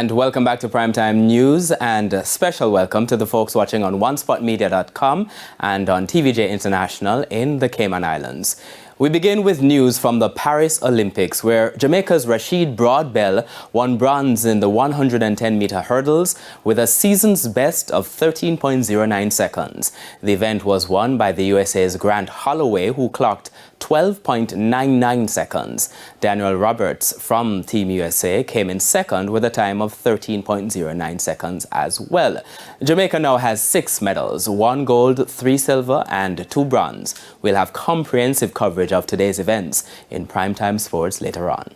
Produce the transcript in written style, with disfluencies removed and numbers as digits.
And welcome back to Primetime News, and a special welcome to the folks watching on onespotmedia.com and on TVJ International in the Cayman Islands. We begin with news from the Paris Olympics, where Jamaica's Rasheed Broadbell won bronze in the 110-meter hurdles with a season's best of 13.09 seconds. The event was won by the USA's Grant Holloway, who clocked 12.99 seconds. Daniel Roberts from Team USA came in second with a time of 13.09 seconds as well. Jamaica now has 6 medals, 1 gold, 3 silver and 2 bronze. We'll have comprehensive coverage of today's events in Primetime Sports later on.